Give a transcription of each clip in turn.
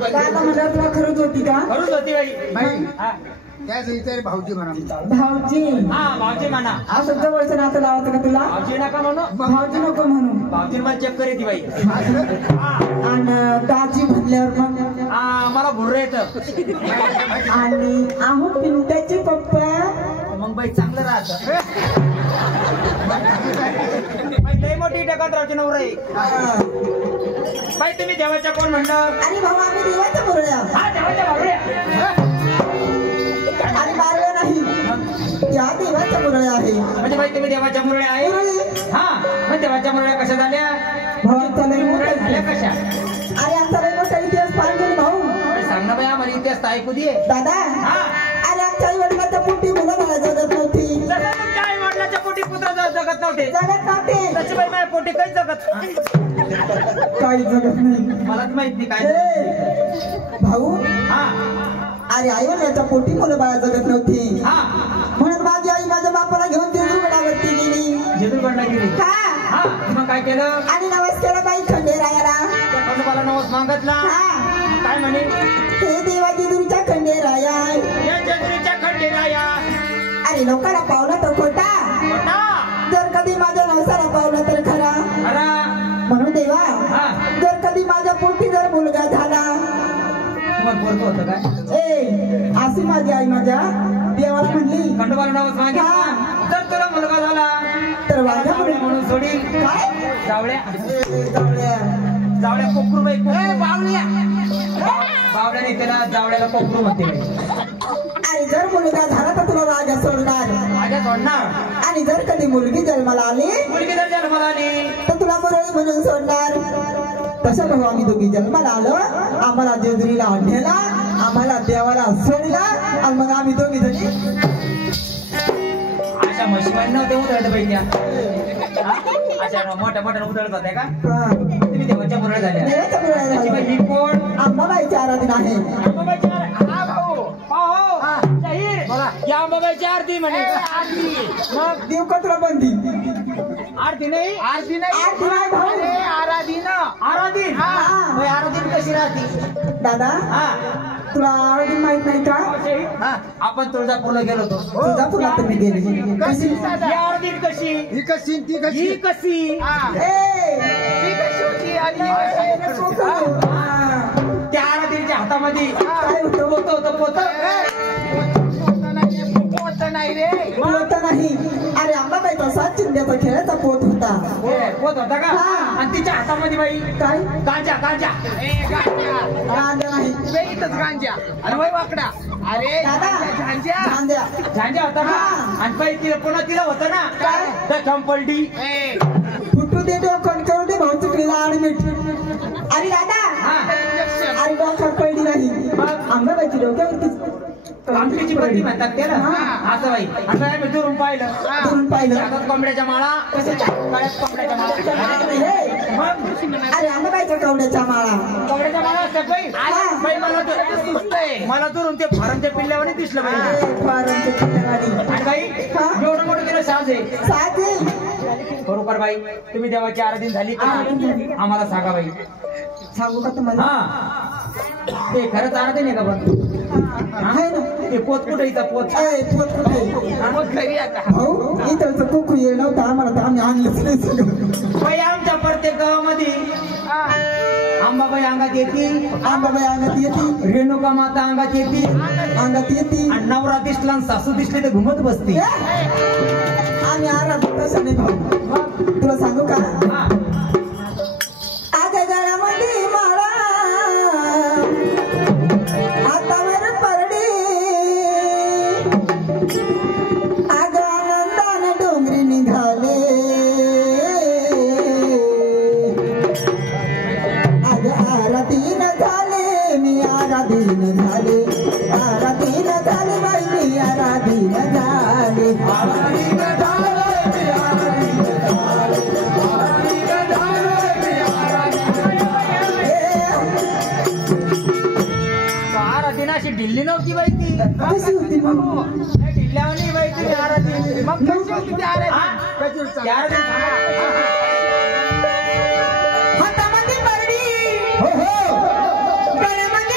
दादा म्हणलं तुला खरंच होती का? खरंच होती बाई. त्याच विचार भाऊजी म्हणा. भाऊजी हा भाऊजी म्हणा. असं जवळचं नातं लावायचं का तुला? भाऊजी नका म्हणू. भाऊजी नको म्हणू. भाऊजी मला चेक करी ती बाई. आणि दाजी म्हणल्यावर मग हा मला भुर्र येत. आणि आहो पिंट्याचे पप्पा मग बाई चांगलं राहत. लई मोठी डकातरावची नवरा आहे बाई. तुम्ही देवाच्या कोण म्हणलं? आणि भाऊ आम्ही देवाच्या मुरळ्या. हा देवाच्या भावड्या. आणि बारव्या नाही त्या देवाच्या मुरळ्या आहे. म्हणजे बाई तुम्ही देवाच्या मुरळ्या आहे. हा मग देवाच्या मुरळ्या कशा झाल्या? भावाचा लई मोठा झाल्या कशा? अरे आमचा लई मोठा इतिहास पाहिजे भाऊ. सांग ना बाई आम्हाला इतिहास ऐकू दे. दादा हा अरे आमच्या आई वडिलांच्या पोटी मुलं मला जगत नव्हती. जसं तुमच्या आई वडिलाच्या पोटी पुत्र जगत नव्हते जगत नव्हते. तशी बाई माझ्या पोटी काही जगत काही जगत नाही. मलाच माहित नाही काय. भाऊ हा अरे आई वडिलांच्या पोटी मुलं बाळा जगत नव्हती. हा म्हणून माझी आई माझ्या बापाला घेऊन जेजुरगडावरती गेली. जेजुरगडला गेली. का हा मग काय केलं? आणि नवस केला बाई खंडेरायाला. मला नवस मागतला. हा काय म्हणे? हे देवा जेजुरीच्या खंडेराया. या जेजुरीच्या खंडेराया. अरे लोकांना पावला तर खोटा. खोटा. जर कधी माझ्या नवसाला पावला तर खरा. खरा. म्हणून देवा हा जर कधी माझ्या पोटी जर मुलगा झाला. मग बोलतो होतं काय? ए अशी माझी आई माझ्या देवाला म्हणली खंडोबाला नवस मागितला. जर तुला मुलगा झाला तर माझ्या जावळ्या म्हणून सोडील. काय जावळ्या जावळ्या जावळ्या कोकरू बाई. बावळ्या बावळ्याने त्याला जावळ्याला कोकरू म्हणते. आणि जर मुलगा झाला तर तुला राजा सोडणार. माझ्या सोडणार. आणि जर कधी मुलगी जन्माला आली मुलगी जर जन्माला आली तर तुला मुरळी म्हणून सोडणार. तसं भाऊ आम्ही दोघी जन्माला आलो. आम्हाला जेजुरीला आणलेला, आम्हाला देवाला सोडला आणि मग आम्ही दोघी जणी अशा म्हशीवांना ते उधळत बाई त्या. अशा मोठ्या मोठ्या उधळत होत्या का? तुम्ही देवाच्या मुरळ्या झाल्या. देवाच्या मुरळ्या झाल्या. ही कोण? अंबाबाईची आराधना आहे. अंबाबाईची आरती. हा भाऊ हो जाहीर या अंबाबाईची आरती म्हणे. आरती मग देव कचरा बंदी. आरती नाही. आरती आरती नाही भाऊ. आराधीन. आराधीन. हा. आराधीन कशी राहते? दादा हा तुला आराधीन माहित नाही का? आपण तुळजापूरला गेलो होतो. तुळजापूरला तुम्ही गेली कशी आरतीन कशी? ही कशी ती कशी? ही कशी? ती कशी होती? त्या आराधीनच्या हातामध्ये काय होतं? पोत होतं. पोत नाही रे. पोत नाही. अरे अंबाबाईचा 7 चिंध्याचा खेळाचा पोत होता. पोत होता का? आणि तिच्या हातामध्ये बाई काय गांजा. गांजा गांजा नाही. गांजा आणि वय वाकडा. अरे दादा गांजा झांजा होता का? आणि बाई तिला पुन्हा तिला होतं ना काय? दखम पलटी. फुटू दे डोकं करू दे भाऊ चुकलीला ऍडमिट. अरे दादा अरे डोक्यात पडली नाही. अंबाबाईची डोक्यावरती आमटीची पलटी म्हणतात त्याला. असं बाई असं आम्ही दुरून पाहिलं. दुरून पाहिलं. हातात कोंबड्याच्या माळा. गळ्यात कोंबड्याच्या माळा. अरे अंबाबाईच्या कवड्याच्या माळा. कोंबड्याच्या माळा असतात बाई. बाई मला दुरून ते फारांच्या पिल्ल्यावाने दिसलं बाई. आणि बाई एवढं मोठं तिला साज आहे. बरोबर बाई तुम्ही देवाची आराधना झाली का? आम्हाला सांगा बाई. सांगू का तुम्हाला? हा ते खरंच आराधना आहे का? पण आहे ना ते पोत कुठे इथं पोत? पोत कुठे भाऊ? इथं कुकू ये नव्हतं आम्हाला तर आम्ही आणलंच नाही सगळं. बाई आमच्या प्रत्येक गावामध्ये अंबाबाई अंगात येते. अंबाबाई अंगात येते. रेणुका माता अंगात येते. अंगात येते. आणि नवरा दिसला आणि सासू दिसली तर घुमत बसते. आम्ही आराधना तसं नाही भाऊ. तुला सांगू का? आग गळ्यामध्ये माळा हातावर परडी. आग आनंदाने डोंगरी निघाले. आग आराधीन झाले मी आराधीन झाले. आराधीन झाले बाई मी आराधीन झाले. अशी ढिल्ली नव्हती बाई ती. कशी होती मग? ढिल्ल्यावानी बाई ती आराधी. मग कशी होती ती आराधी? हातामध्ये परडी. गळ्यामध्ये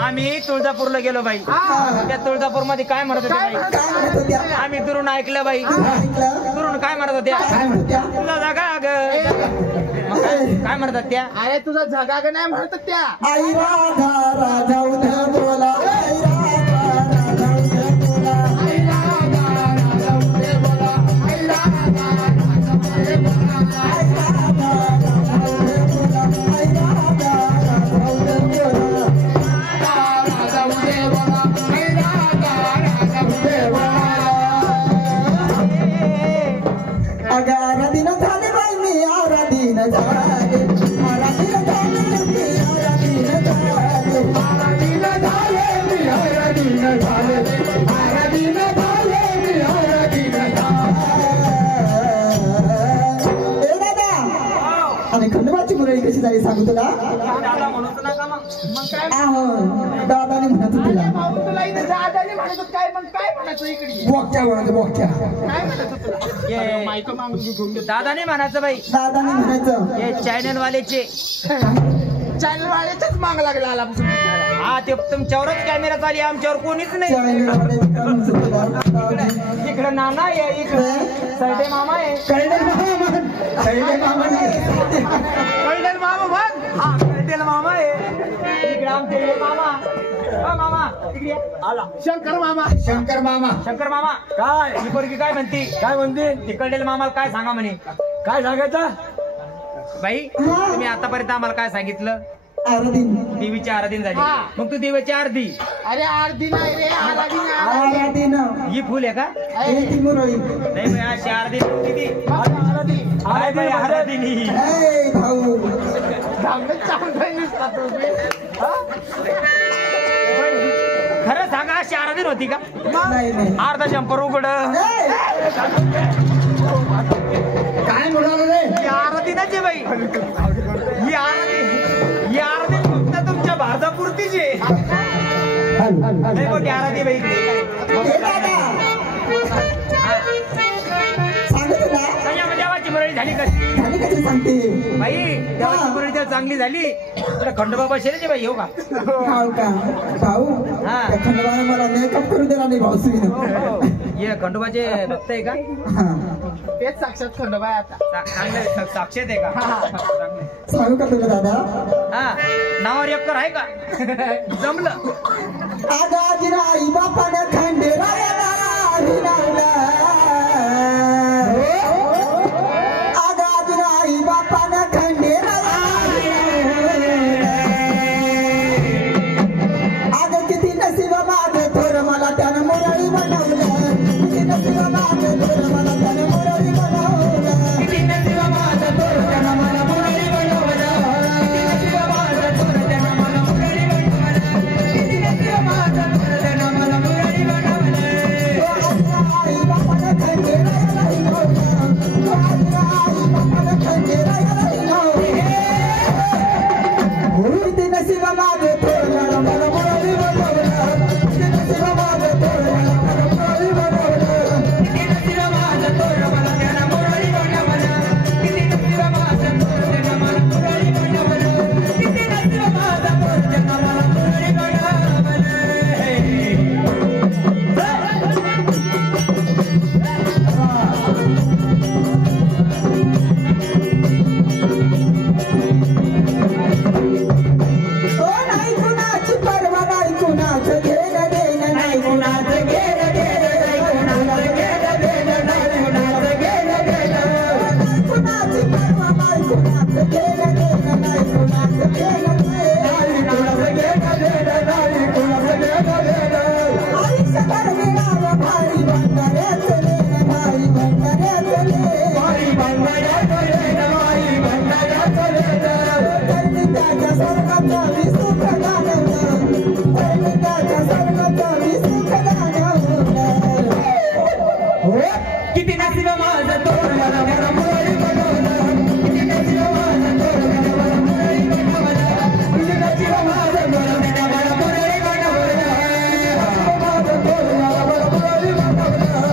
आम्ही तुळजापूरला गेलो बाई. त्या तुळजापूर मध्ये काय म्हणत होत्या बाई? आम्ही दुरून ऐकलं बाई. दुरून काय म्हणत होत्या? तुला जागा ग काय म्हणतात त्या? अरे तुझा झगाग नाही म्हणत त्या. आई राधा राधा उद्या बोला, आई राधा राधा उद्या बोला, आई राधा राधा उद्या बोला, आई राधा राधा उद्या बोला, आई राधा राधा उद्या बोला, आई राधा राधा उद्या बोला, राधा उद्या बोला, आई राधा राधा उद्या बोला. अगं आराधीन झाले बाई मी, आराधीन झाले, आराधीन झाले मी, आराधीन झाले, आराधीन झाले मी, आराधीन झाले, आराधीन झाले मी, आराधीन झाले. ए दादा, आणि खंडोबाची मुरळी कशी झाली सांगू तुला? दादा म्हणत नका मग. मग काय आहो दादाने म्हणत तुला भाऊ तुला इथे जादाने म्हणत होत काय मग काय म्हणायचं इकडे बोक्या म्हणत बोक्या काय म्हणत होत तुला ये. माईक मागून घेऊन दादा नाही म्हणायचं बाई. दादाने म्हणायचं हे चॅनल वालेचे. चॅनल वाल्याचाच माग लागला आला हा ते तुमच्यावरच कॅमेरा चालली, आमच्यावर कोणीच नाही. इकडे नाना आहे, इकडे सरडे मामा आहे. कळडेल मामा बघ हा कळटेल मामा आहे. इकडे आमचे हे मामा. हा मामा इकडे आला. शंकर मामा शंकर मामा काय ही पोरगी काय म्हणते? काय म्हणते? तिकडे मामाला काय सांगा म्हणे? काय सांगायचं बाई? तुम्ही आतापर्यंत आम्हाला काय सांगितलं? आराधीन देवीची आराधीन झाली. हा. मग तू देवीची आरती. अरे आरती नाही रे आराधी आराधीन ही फुल आहे का? हे ती मुरळी. नाही बाई अशी आरती किती? आराधी काय बाई आराधीनी? ए भाऊ चांगलं नुसता तुम्ही खरं सांगा अशी आराधीन होती का? नाही नाही अर्धा जंपर उघड. काय म्हणाल रे? ही आराधीनाची बाई. ही आराधीन फक्त तुमच्या भारतापुरतीच आहे. नाही मोठी आराधी बाई इकडे. हे दादा सांगू तुला देवाची मुरळी झाली कशी? झाली कशी सांगते बाई देवाची मुरळी तर चांगली झाली. तुला खंडोबा बसेल बाई येऊ का? भाऊ का भाऊ हा. त्या खंडोबाने मला मेकअप करू दिला नाही भाऊ सुईनं. ये खंडोबाचे भक्त आहे का? तेच साक्षात खंडोबा आहे आता चांगले साक्षात आहे का? चांगले. सांगू का तुला दादा हा नावावर एकर आहे का? जमलं. आगाजी आई बापानं खंडेरायाला विनावलं. आगाजी आई बापानं खंडेरायाला विनावलं. आग किती नशीब माझं थोर मला त्यानं मुरळी बनवलं. किती नशीब माझं थोर मला त्यानं मुरळी बनवलं. किती नशीब माझं थोर त्यानं मला मुरळी बनवलं. किती नशीब माझं थोर त्यानं मला मुरळी बनवलं. किती नशीब माझं थोर त्यानं मला मुरळी बनवलं. आई बापानं खंडेरायाला विनावलं. आई बापानं खंडेरायाला विनावलं. किती नशीब माझं थोर त्यानं मला मुरळी बनवलं. किती नशीब माझं थोर त्यानं मला मुरळी बनवलं. किती नशीब माझं थोर मला त्यानं मुरळी बनवलं. किती नशीब माझं थोर त्यानं मला मुरळी बनवलं. किती नशीब माझं थोर त्यानं मला मुरळी बनवलं. ओ नाही कुणाची परवा नाही कुणाचं घेणं देणं नाही कुणाचं घेणं देणं नाही कुणाचं घेणं देणं नाही कुणाचं घेणं देणं नाही कुणाची परवा नाही कुणाचं घेणं देणं नाही कुणाचं घेणं देणं नाही कुणाचं घेणं देणं नाही कुणाचं घेणं देणं आयुष्यभर मिळावं भारी भंडाऱ्याचं लेणं भारी भंडाऱ्याचं लेणं भारी भंडाऱ्याचं लेणं भारी भंडाऱ्याचं लेणं धरणी त्याच्या स्वर्गाचं मी सुख जाणवलं. धरणी त्याच्या स्वर्गाचं मी सुख जाणवलं. किती नशीब माझं थोर मला मला मुरळी बनवलं. किती नशीब माझं थोर मला मला मुरळी बनवलं. किती नशीब माझं थोर मला मला मुरळी बनवलं. माझं थोर मला मला मुरळी बनवलं.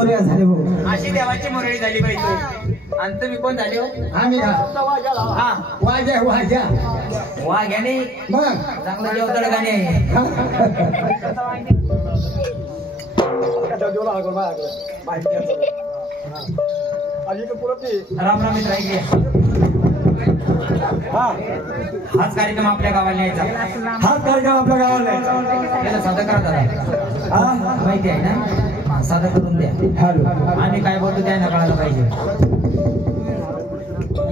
मोरया झाले भाऊ. अशी देवाची मुरळी झाली बाई तू. आणि तुम्ही कोण झाले हो? आम्ही का हा वाजा वाजा वाघ्याने मग चांगलं देवतळ गाणे आहे. राम राम मित्र ऐकले. हाच कार्यक्रम आपल्या गावाला न्यायचा. हाच कार्यक्रम आपल्या गावाला न्यायचा. त्याला सादर करा दादा. माहिती आहे ना? सादर करून द्या. हॅलो आम्ही काय बोलतो त्यांना कळायला पाहिजे.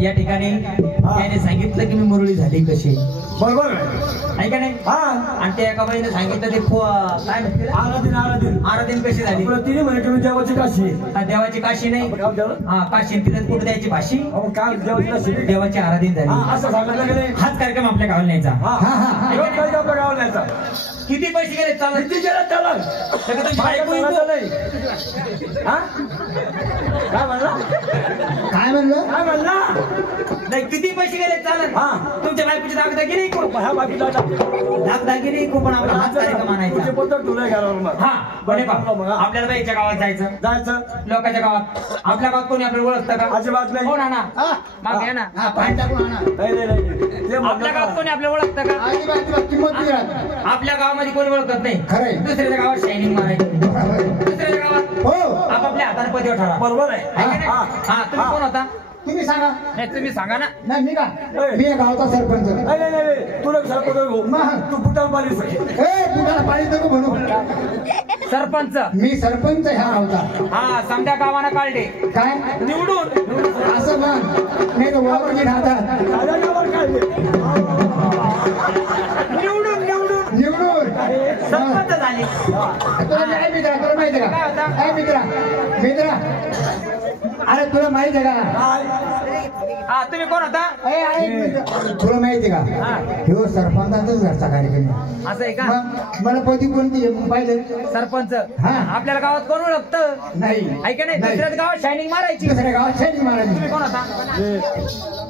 या ठिकाणी त्याने सांगितलं की मी मुरळी झाली कशी. बरोबर आहे का नाही? आणि त्या एका बाईने सांगितलं ते काय म्हणते आराधीन कशी झाली. तिने म्हणे तुम्ही देवाची काशी. देवाची काशी नाही. हा काशी तिथे कुठे द्यायची भाषी. काय देवाची काशी देवाची आराधीन झाली. असं सांगितलं की नाही. हाच कार्यक्रम आपल्या गावाला न्यायचा. आपल्या गावाला न्यायचा. किती पैसे गेले चालत. किती गेला त्याला काय म्हणलं काय म्हणलं काय म्हणलं नाही किती पैसे गेले चालत. तुमच्या बायकोची दागदागिरी दागदागिरी पण आपला हाच कार्यक्रम आणायचा. हा बरे आपल्याला बाईच्या गावात जायचं लोकांच्या गावात. आपल्या गावात कोणी आपल्याला ओळखतं का? अजिबात नाही. हो ना मागे आहे ना. आपल्या गावात कोणी आपल्याला ओळखतं का? आपल्या गावामध्ये कोणी ओळखत नाही. दुसऱ्याच्या गावात शायनिंग मारायचं. दुसऱ्याच्या गावात आपापल्या हाताने पदवी ठरा. बरोबर आहे. हा तुम्ही कोण होता? तुम्ही सांगा. नाही तुम्ही सांगा ना. नाही मी का मी गावचा सरपंच. नाही तुला सरपंच तू पुटाला पाणी पुटाला पाणी नको म्हणू. सरपंच मी सरपंच ह्या गावचा. हा समजा गावानं काढले काय निवडून असं म्हण. नाही तर वावर मी राहतात निवडून सरपंच झाले. तुला मित्रा तुला माहिती आहे का? काय मित्रा अरे तुला माहिती आहे का? हा तुम्ही कोण होता? तुला माहिती आहे का? हो सरपंचाचाच घरचा कार्यक्रम. असं आहे का? मला पती कोणती आहे पाहिजे? सरपंच. आपल्याला गावात कोण ओळखतं? नाही ऐका नाही. दुसऱ्याच गावात शायनिंग मारायची. दुसऱ्या गावात शायनिंग मारायची. तुम्ही कोण होता?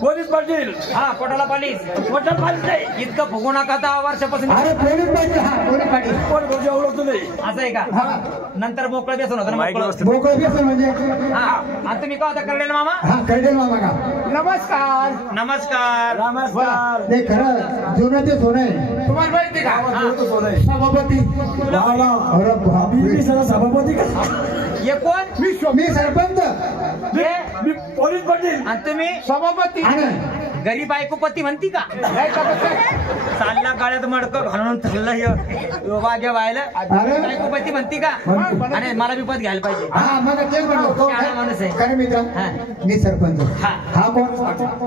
पोलीस पाटील. हा कोटाला पोलीस नाही. इतकं फुगू नका आता वर्षापासून. अरे पोलीस पाटील. हा पोलीस पाटील कोण गोष्टी ओळखतो नाही. असं आहे का? नंतर मोकळं बेसन होतं. मोकळं बेसन म्हणजे हा. आणि तुम्ही का होता करडेल मामा? हा करडेल मामा का? नमस्कार. नमस्कार. नाही खरं जुनं ते सोनं आहे. तुम्हाला माहिती का? सभापती. अरे बापरे. सभापती का? हे कोण? मी सरपंच. मी पोलीस पाटील. आणि तुम्ही सभापती. गरीब बायकोपती म्हणती का? चालला गाड्यात मडकं घालून चाललं वाग्या व्हायला. बायकोपती म्हणती का? आणि मला बी पद घ्यायला पाहिजे. हा मग तेच म्हणतो. माणूस आहे. खरं मित्र मी सरपंच. हा कोण?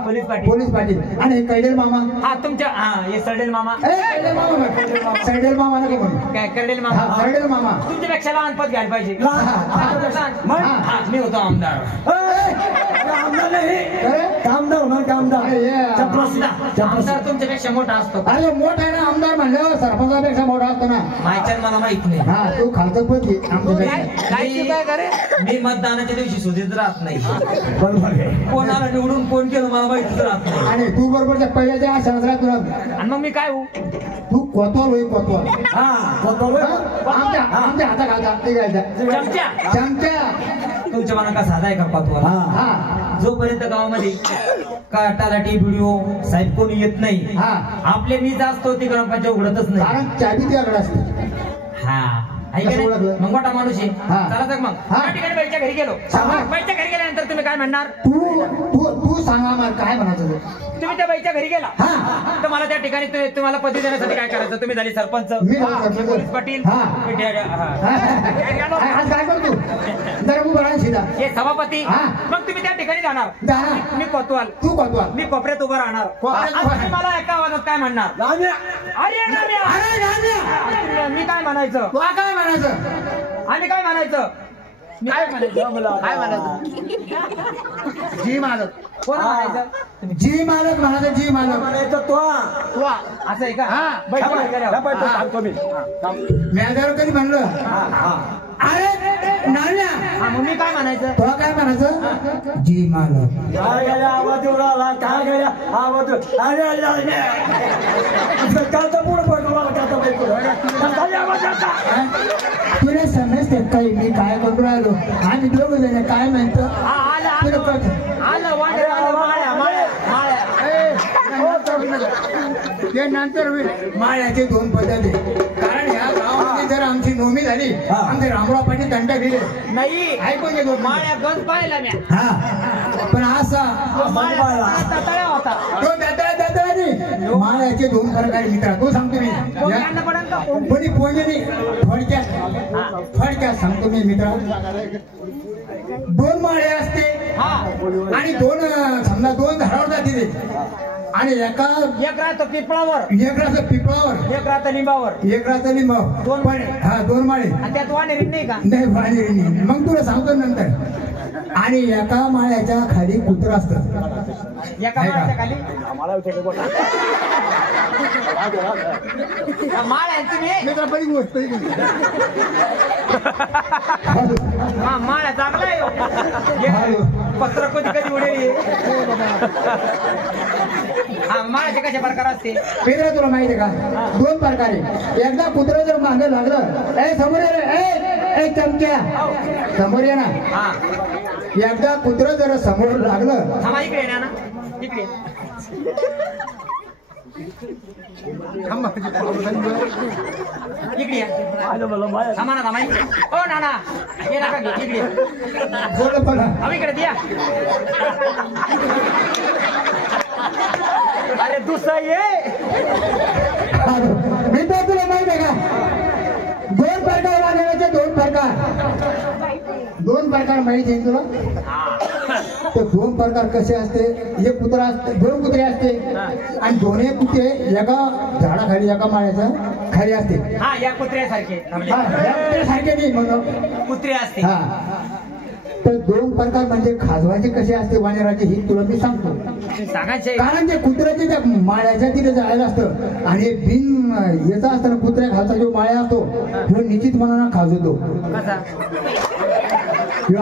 पोलीस पाटील. पोलीस पाटील. आणि हे कैडेल मामा. हा तुमच्या हा हे सरडेल मामा. सरडेल मामा नको म्हणून. काय करडेल मामा? सरडेल मामा. तुमच्यापेक्षा लहान पद घ्यायला पाहिजे. मी होतो आमदार. आमदार नाही कामदार होणार. कामदार आमदार तुमच्यापेक्षा मोठा असतो. अरे मोठा आहे ना आमदार म्हणल्यावर सरपंचापेक्षा मोठा असतो ना. माहिती मला माहित नाही. हा तू खालचं पद घे आमच्यापेक्षा. मी मतदानाच्या दिवशी सुधीत राहत नाही. बरोबर आहे. कोणाला निवडून कोण केलं मला माहितीच राहत नाही. आणि तू बरोबरच्या पहिल्याच्या शास्त्रात तुला. आणि मग मी काय होऊ? तू कोतवाल होई कोतवाल. आमच्या हाता घालता ते घ्यायचा चमच्या. तुमच्या मनात का साधा आहे का पातवाला? जोपर्यंत गावामध्ये टालाटी व्हिडिओ साहेब कोणी येत नाही. आपले मी जास्त होती ग्रामपंचायत उघडतच नाही. कारण चाबी त्याकडे असते. हा मग मोठा माणूस आहे. चला मग त्या ठिकाणी बाईच्या घरी गेलो. बाईच्या घरी गेल्यानंतर तुम्ही काय म्हणणार? तू सांगा मला काय म्हणायचं. तुम्ही त्या बाईच्या घरी गेला तर मला त्या ठिकाणी तुम्हाला पदवी देण्यासाठी काय करायचं? तुम्ही झाली सरपंच. पोलीस पाटील. काय करतो जरा उभं राहा सीधा. हे सभापती. मग तुम्ही त्या ठिकाणी जाणार. मी कोतवाल. तू कोतवाल. मी कोपऱ्यात उभं राहणार. मला एका आवाजात काय म्हणणार? मी काय म्हणायचं? काय म्हणायचं? आम्ही काय म्हणायचं? काय म्हणायचं? जी मालक. कोण म्हणायचं? जी मालक म्हणायचं. जी मालक म्हणायचं तो असं आहे का? मॅनेजर कधी म्हणलं अरे नाण्या. मग मी काय म्हणायचं? तो काय म्हणायचं? जी मालक. काय आवाज येऊ राहिला? काय गड्या आवाज? तुला समजते काही मी काय करून राहिलो. आम्ही दोघ जण काय म्हणतो आलं वांडे आलं माळ्या माळ्या माळ्या ते नंतर होईल. माळ्याचे 2 पद्धती. कारण ह्या गावामध्ये जर आमची नोंदणी झाली आमचे रामराव पाटील दंड दिले नाही ऐकून घेतो माळ्या गंज पाहिला मी हा पण असा तळ्या होता तो दातळा नाही. माळ्याचे 2 प्रकार मित्रा तो सांगतो मी. कोणी पोंजनी फडक्यात सांगतो मी मित्रा. 2 माळे असते आणि 2 समजा 2 झाडावर जाते ते. आणि एक राहतो पिपळावर एक राहतं पिपळावर एक राहतं लिंबावर एक राहतं लिंब. 2 पण हा 2 माळे आणि त्यात वाणेरी नाही का नाही वाणेरी नाही. मग तुला सांगतो नंतर. आणि एका माळ्याच्या खाली कुत्र असतं. एका माळ्याच्या खाली माळ्या तुम्ही माळ्या चांगला आहे पत्र कधी कधी उडेल. हा माळ्याचे कशा प्रकार असते मित्र तुला माहिती आहे का? 2 प्रकारे. एकदा कुत्र जर मागं लागलं ए समोर ये चमक्या समोर ये ना. एकदा कुत्र जर समोर लागलं थांबा इकडे ना इकडे इकडे थांबा ना थांबा इकडे. ओ नाना ये नका घे इकडे बोल बघा इकडे द्या. अरे दुसरा ये मित्र तुला माहिती आहे का? 2 प्रकार वागण्याचे 2 प्रकार माहिती आहे तुला? ते 2 प्रकार कसे असते? हे कुत्रा असते 2 कुत्रे असते आणि दोन्ही कुत्रे एका झाडाखाली एका माळ्याच्या खाली असते. हा या कुत्र्यासारखे सारखे नाही मग कुत्रे असते. हा तर 2 प्रकार म्हणजे खाजवाचे कसे असते वाणेराचे ही तुला मी सांगतो. सांगायचे कारण ते कुत्र्याचे त्या माळ्याच्या तिथे जायला असतं आणि बिन याचा असताना कुत्र्या खालचा जो माळ्या असतो तो निश्चित मनानं खाजवतो. कसा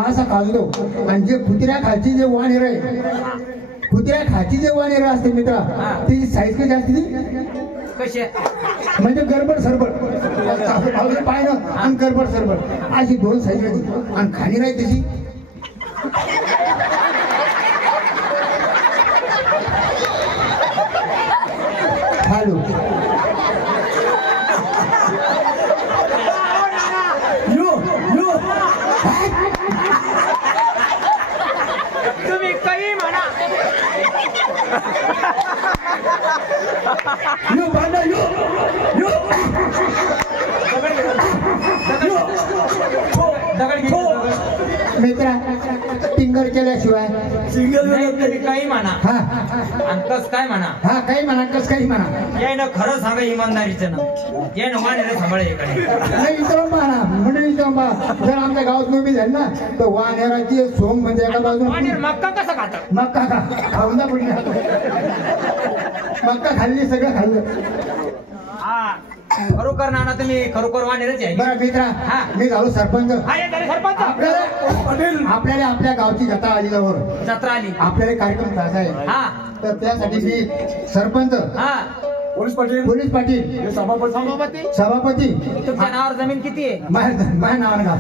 असा खाजवतो. आणि जे कुत्र्या खालची जे वाणेर आहे कुत्र्या खालची जे वाणेर असते मित्रा त्याची साईज कशी असते ती कसे म्हणजे गडबड सरबड पाहिलं आणि गडबड सरबड अशी 2 साईज होती. आणि खाणी राही तशी खालू तुम्ही काही म्हणा मित्रा टिंगर केल्याशिवाय काही म्हणा हा आणि कस काय म्हणा हा काही म्हणा कस काही म्हणा यायनं खरं सांगा इमानदारीचं ना यानं वाणीला सांभाळ इकडे नाही विचारून पहा म्हणजे विचारून पहा. जर आमच्या गावात नोंदणी झाली ना तर वानेराची सोंग म्हणजे एका बाजूला वाणीर मक्का कसा खातात मक्का खाऊन जा पुढे मक्का खाल्ली सगळं खाल्लं. हा खरोखर नाना तुम्ही खरोखर वाणीरच आहे. बरं मित्रा मी झालो सरपंच. सरपंच आपल्याला आपल्या गावची जत्रा आली जवळ जत्रा आली आपल्याला कार्यक्रम करायचा आहे. हा तर त्यासाठी मी सरपंच हा पोलीस पाटील सभापती तुमच्या नावावर जमीन किती आहे माझ्या नावानं का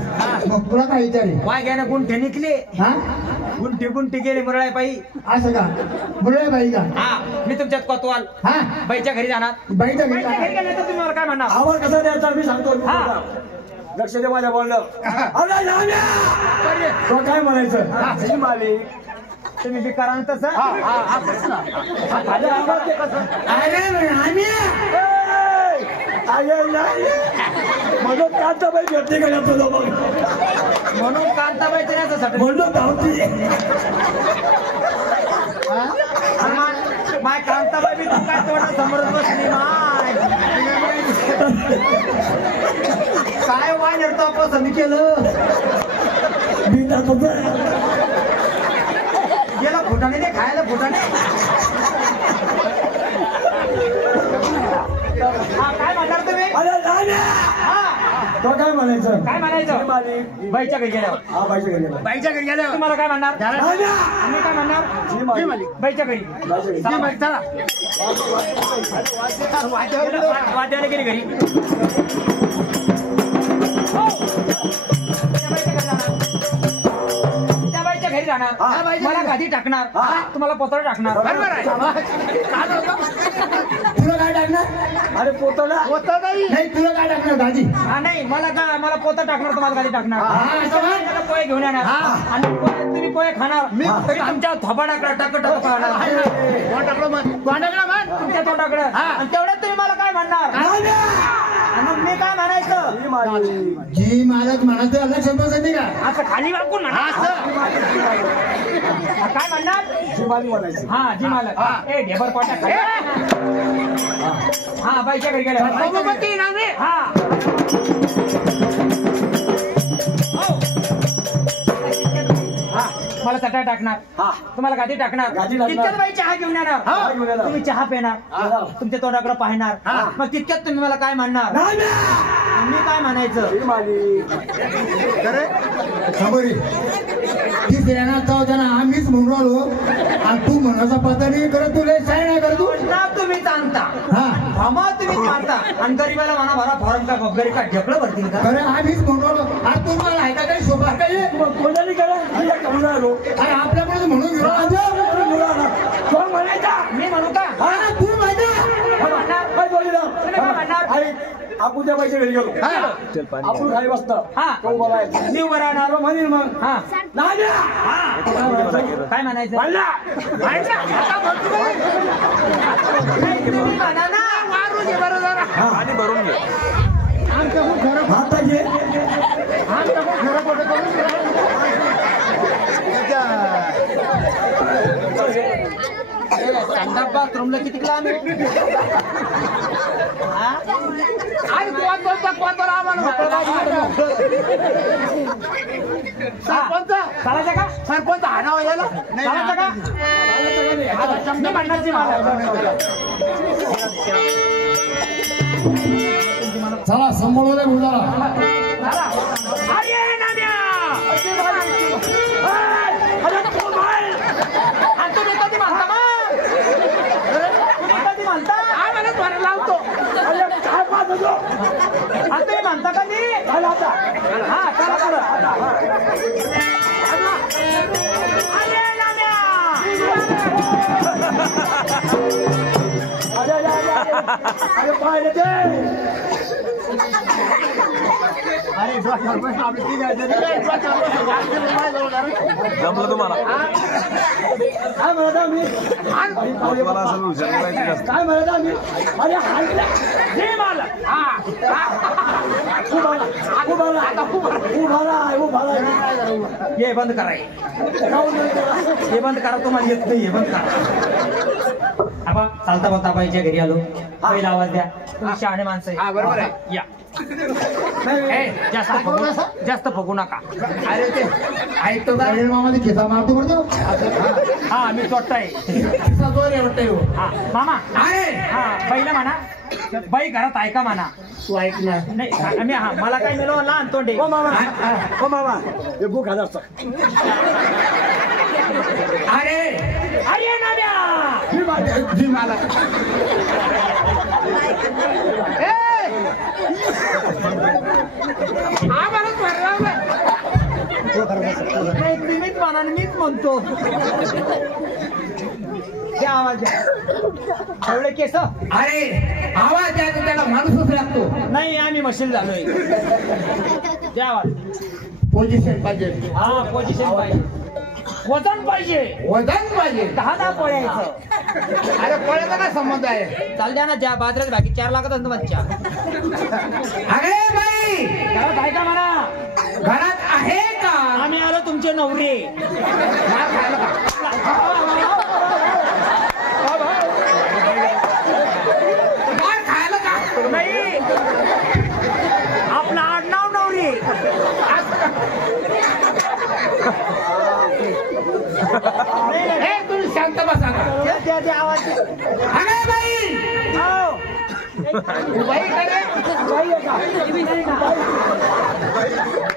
मग तुला काय विचारे वाय घ्यानं गुंठे निघले हा गुंठे गेले मुरळ्या पायी असं का मुरळ्या बाई का हा मी तुमच्यात कोतवाल हा बाईच्या घरी जाणार बाईच्या घरी घरी गेले तर तुम्ही मला काय म्हणणार आवाज कसा द्यायचा मी सांगतो. हा लक्ष दे माझ्या बोलणं. तो काय म्हणायचं माली तुम्ही बी करा तसं म्हणून कांताबाई भेटते का तुला बघ म्हणून कांताबाई त्याच्यासाठी म्हणलो धावती माय कांताबाई बी तू काय तोंडा समोरच बसली माय काय वाय तो पसंत केलं मी दाखवतो गेला फुटाने दे खायला फुटाने काय म्हणणार तुम्ही तो काय म्हणायचं काय म्हणायचं बाईच्या घरी गेल्यावर हा बाईच्या घरी गेला. बाईच्या घरी गेल्यावर तुम्हाला काय म्हणणार आम्ही काय म्हणणार बाईच्या घरी चला वाद्याला गेली घरी हो. त्या बाईच्या घरी जाणार. खाणार, मला गादी टाकणार, तुम्हाला पोतळ टाकणार. तुला काय टाकणार? अरे पोतळा नाही, तुला काय टाकणार गादी? नाही मला पोतं टाकणार, तुम्हाला गादी टाकणार. पोहे घेऊन येणार आणि तुम्ही पोहे खाणार, आमच्या थोबाडाकडे टाक तुमच्या तोंडाकडे. आणि तेवढ्यात तुम्ही मला काय म्हणणार? मग मी काय म्हणायचं? जी मालक म्हणायचं अलग शब्द नाही का? असं खाली वाकून म्हणा. काय म्हणणार? हा जी मालक. ए ढेबर पोटा खाली. हा बाईच्या घरी गेल्या. हा मला चटा टाकणार, तुम्हाला गादी टाकणार, तितक्यात बाई चहा घेऊन येणार, तुम्ही चहा पिणार, तुमच्या तोंडाकडे पाहणार, मग तितक्यात तुम्ही मला काय म्हणणार? मी काय म्हणायचं? ती देणार जाऊताना आम्हीच म्हणून राहिलो आणि तू म्हणायचा पता नाही करत, तुला काय नाही करत. तुम्ही चालता तुम्ही चालता आणि गरीबाला म्हणा भरा फॉर्म का गरीब का ढेकळं भरतील का? अरे आम्हीच म्हणून राहिलो. अरे तू मला ऐका काही शोभा काही कोणाला करा राहिलो. अरे आपल्याकडे म्हणून घेऊन म्हणायचा. मी म्हणू का? तू म्हणणार आपण त्या पैसे घरी गेलो, आपण खाली बसतो, मी उभं राहणार म्हणेल मग काय म्हणायचं? म्हणा ना आणि भरून घे. संडास बाथरूमला किती लांब आहे? चालायचं का? सरपंच आणावं याला चालायचं का? मी म्हणणार मला. चला सांभाळवलं मुलाला. तुम्ही कधी म्हणता मग? तुम्ही कधी म्हणता? लावतो तुम्ही म्हणता कधी? हा चला चला. अरे पाहिजे ते जमलं तुम्हाला? काय म्हणत मी? मला असं हुशार करायचं जास्त. काय म्हणत मी? अरे हे बंद करा, हे बंद करा. तुम्हाला येत नाही, हे बंद करा. आबा चालता बोलता बाईच्या घरी आलो, पहिला आवाज द्या. तुम्ही शहाणे माणसं आहे. बरोबर आहे. या जास्त फुगू नका. अरे ते ऐकतो का मामाने खिसा मारतो करतो. हा मी चोट्टाय. खिसा जोर आहे वाटतंय. हा मामा अरे हा बाईला म्हणा, बाई घरात ऐका म्हणा. तू ऐकणार नाही मी हा मला काय मिळव लहान तोंडे. हो मामा हे बुक हजार. अरे अरे नाम्या जी मला मीच म्हणा, मीच म्हणतो. द्या आवाज द्या. एवढे केस. अरे आवाज द्यायचा त्याला माणूसच लागतो. नाही आम्ही मशीन झालोय. द्या आवाज. पोझिशन पाहिजे. हा पोझिशन पाहिजे, वजन पाहिजे, वजन पाहिजे. 10 पळायचं. अरे पळायचा काय संबंध आहे? चाल द्या ना, ज्या बाजारात बाकी 4 लागत असतं मच्छा. अरे बाई घरात आहे का म्हणा? घरात आहे का? आम्ही आलो तुमचे नवरे. खायला का? नाही आपलं आडनाव नवरे. तुम्ही शांत बसा. द्या आवाज. अरे बाई बाई करे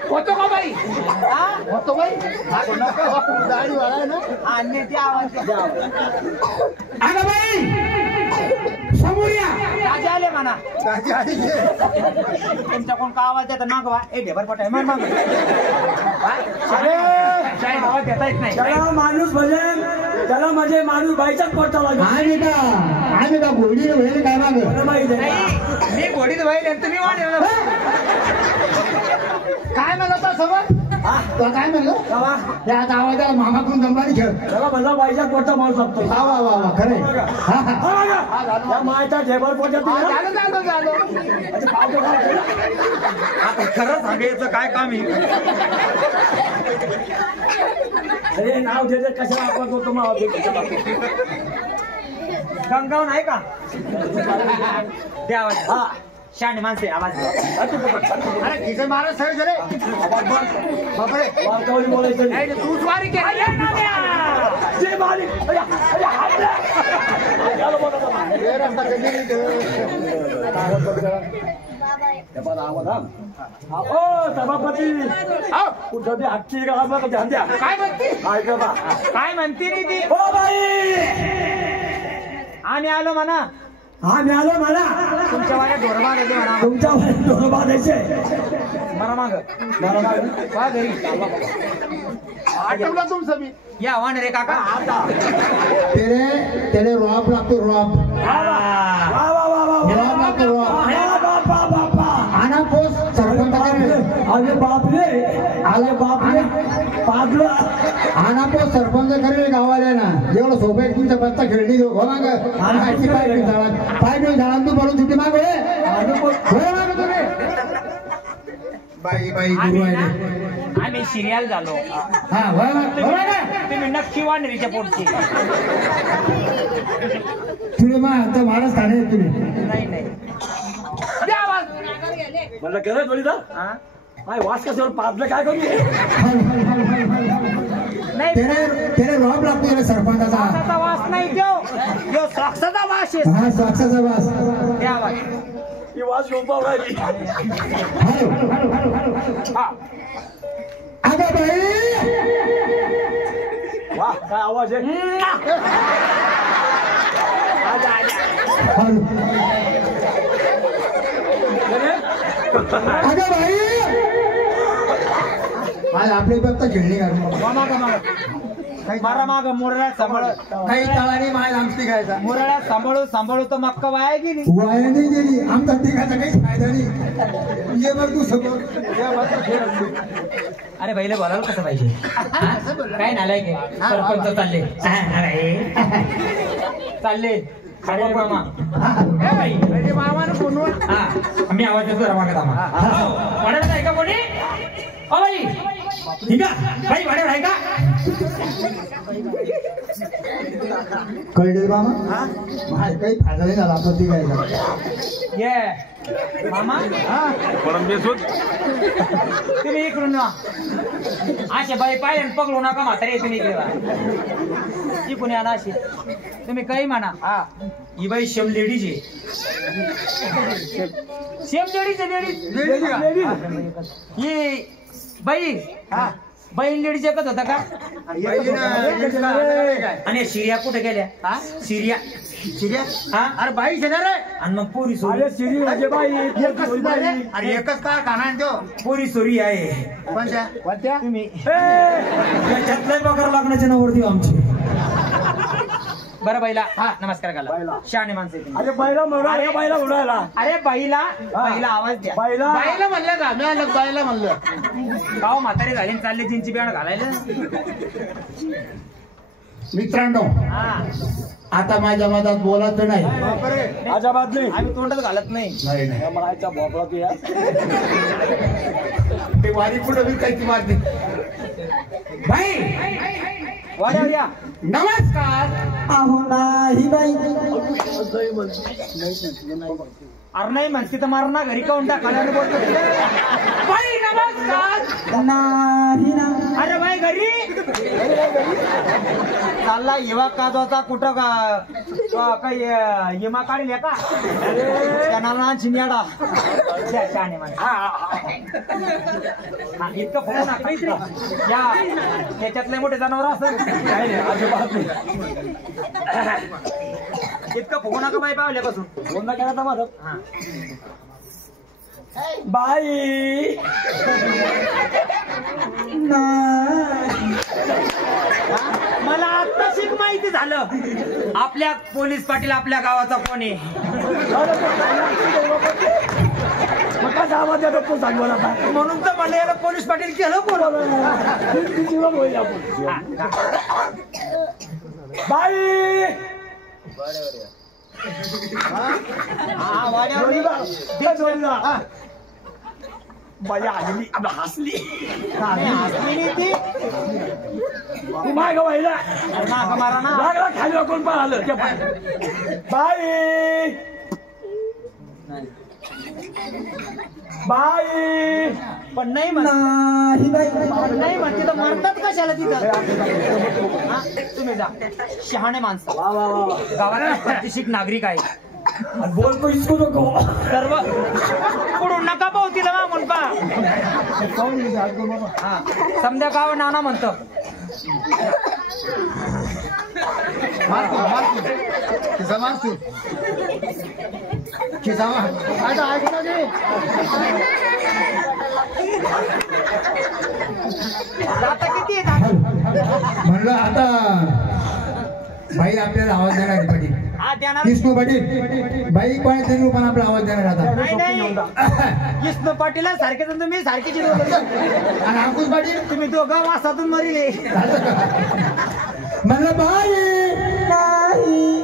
होतो का बाई? होतो बाई. आणि द्या आवाज. अगं बाई समोर या. राजा आले म्हणा. तुमच्या कोण का आवाज देता मागवा. ए ढेबर पटाय मग अरे आवाज देता येत नाही. त्याला माणूस म्हणजे माणूस बाईचाच पोटा लागला. आम्ही का घोडी होईल काय मागं मला माहित आहे. नाही, मी घोडीत व्हाईल आणि तुम्ही वाढेल. काय म्हणत समज तो काय म्हणलं तेव्हा त्या गावाच्या मामाकडून जमणारी खेळ त्याला म्हणला बाईचा पोटा माणूस लागतो. वा वा वा वा खरंय त्या मायचा ढेबर पोटात आता खरं सांगायचं काय काम आहे. अरे नाव देते कशाला आपण करतो मग गंगावून आहे का त्या आवाज. हा शाणे माणसे आवाज. अरे किसे महाराज सगळे जरे बापरे वार्तावरी बोलायचं नाही. तू स्वारी केली. जे मारी अय्या, अय्या, हात द्या. याला बोला बाबा. हे रस्ता कधी हे बघा, आवाज हा. ओ सभापती कुठं बी हत्ती का बघा ध्यान द्या. काय म्हणते ऐका बा. काय म्हणते रे ती. ओ बाई आम्ही आलो म्हणा. आम्ही आलो मला तुमच्या वाड्या ढोरबाग येते म्हणा. तुमच्या ढोल बांधायचे मरा माग मला वा घरी. आठवला तुमचं मी या वाण रे काका. त्याने रॉप लागतो रॉप वा वा वा वा रॉप लागतो रॉप बापा बापा आणा पोस सरपंच अरे बापरे अरे बापरे पागल आणा पोस सरपंच करेल गावाला ना एवढं सोपं आहे तुमच्या बस्ता खेळली हो माग पाय घेऊन झाला तू बनून सुट्टी माग माग तुम्ही बाई बाई गुरु आहे आम्ही सिरियल झालो. हा तुम्ही नक्की वानरीच्या पोटची. तुला मा आता महाराज खाणे तुम्ही नाही नाही म्हणलं करत थोडी तर हा? काय वास कशावर पाजलं काय करू नाही त्याने रॉब लागतो त्याला सरपंचाचा साक्षाचा वास नाही देव साक्षाचा वास आहे. हा साक्षाचा वास त्या आवाज. ही वास घेऊन पाहू राहिली. अगं बाई वा काय आवाज आहे. अगं बाई आज आपली फक्त खेळणी मारा माग मुरळ्यात सांभाळ. काही तळाने माय आमची खायचा मुरळ्यात सांभाळू तो मक्का वाया गेली. वाया नाही गेली आमचा टिकायचा काही फायदा नाही ये बघ तू समोर अरे भाईला बोलायला कसं पाहिजे. काय नालाय की सरपंच चालले खाडे मामा. मामानं फोनवर हा मी आवाज देतो रमागत आम्हा. वाड्यात आहे का कोणी. ओ बाई ठीक आहे बाई वाड्यावर आहे का. कळले मामा काही फायदा नाही झाला आपण टिकायचा. ये मामा परम बेसूत तुम्ही इकडून असे बाई पाय पकडू नका म्हातारे. तुम्ही इकडे ती कुणी आणा अशी तुम्ही काही म्हणा. ही बाई शेम लेडीज आहे. शेम लेडीज आहे. ही बाई बाई लेडीज एकच होता का. आणि शिर्या कुठे गेल्या. शिर्या हा अरे बाई शेणार आणि मग पोरी सोरी. अरे सिरी म्हणजे बाई अरे एकच का खाना पोरी सोरी आहे. कोणत्या तुम्ही त्याच्यातलाही पगार लागण्याच्या नवरती आमची. बरं बाईला हा नमस्कार घाला. शहाणे माणसे. अरे बाईला म्हणून बाईला म्हणून अरे बाईला आवाज द्या. बाईला म्हणलं का मी आलं बाईला म्हणलं गाव म्हातारे झाले चालले जिंची बियाण घालायला. मित्रांनो हा आता माझ्या मधात बोलायचं नाही. अजाबात नाही आम्ही तोंडच घालत नाही. या म्हणायचा भोपळा तू या ते वारी पुढे विकायची मारते. बाई वाड्यावर या. नमस्कार. अहो नाही बाई अरे नाही म्हणते तर मार ना घरी काऊन टाकायला बोलतो. बाई नमस्कार. नाही ना अरे बाई घरी चालला येवा काजवाचा कुठं का काही येमा काढले का त्यांना चिन्याडा शाणे इतकं फोन या त्याच्यातले मोठे जनावर असत. इतकं फुगू नका बाई पावल्यापासून. फोन ना करायचा माझं बाई नाही झालं आपल्या पोलीस पाटील आपल्या गावाचा कोण आहे कसा आवाज येतो तो सांग मला आता. म्हणून तर म्हणलं याला पोलीस पाटील केलं कोण किती जीवन होईल आपण. बाई हा, वाड्यावर जोडीला. नाही. दे जोडीला. बाई आलेली आता हसली. नाही, हसली नाही ती. ती माग व्हायला अरे मागं मारा ना. लागला खाली कोण पण आलं त्या बाई बाई पण नाही म्हण नाही बाई पण नाही म्हणते तर मरतात कशाला तिथं हा, तुम्ही जा शहाणे माणसं वा वा वा गावाला प्रतिष्ठित नागरिक आहे बोलतो इसको नको. सर्व पुढून नका पाहू तिला मा म्हणून पा हा समजा गाव नाना म्हणतो आता किती आहे म्हणलं आता बाई आपल्याला आवाज देणार आहे पाटील हा देणार विष्णू पाटील बाई कोणाच्या रूपाने आपला आवाज देणार आता नाही नाही विष्णू पाटील सारखे तुम्ही सारखेची दोघं. आणि अंकुश पाटील तुम्ही दोघं वासातून मरिले म्हणलं बाई नाही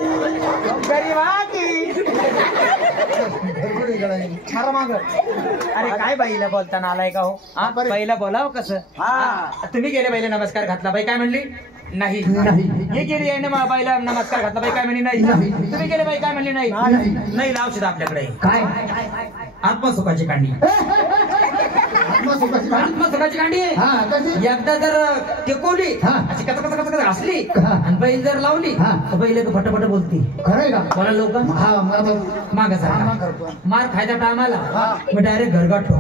गरीब हा की खरं माग अरे काय बाईला बोलताना आलाय का हो हा बाईला बोलाव कसं हा तुम्ही गेले बाईला नमस्कार घातला बाई काय म्हणली नाही हे गेली आहे ना बाईला नमस्कार घातला बाई काय म्हणली नाही तुम्ही गेले बाई काय म्हणली नाही नाही लावशील आपल्याकडे काय आत्मसुखाची कांडी आत्मसुखाची कांडी हा कशी एकदा जर टेकवली हा. अशी कच कच कच घासली हा. आणि बैल जर लावली हा. तर बैल फटाफट बोलती खरंय का बोला लोक हा मला माग मार खायच्या टायमाला मी डायरेक्ट घरगाठो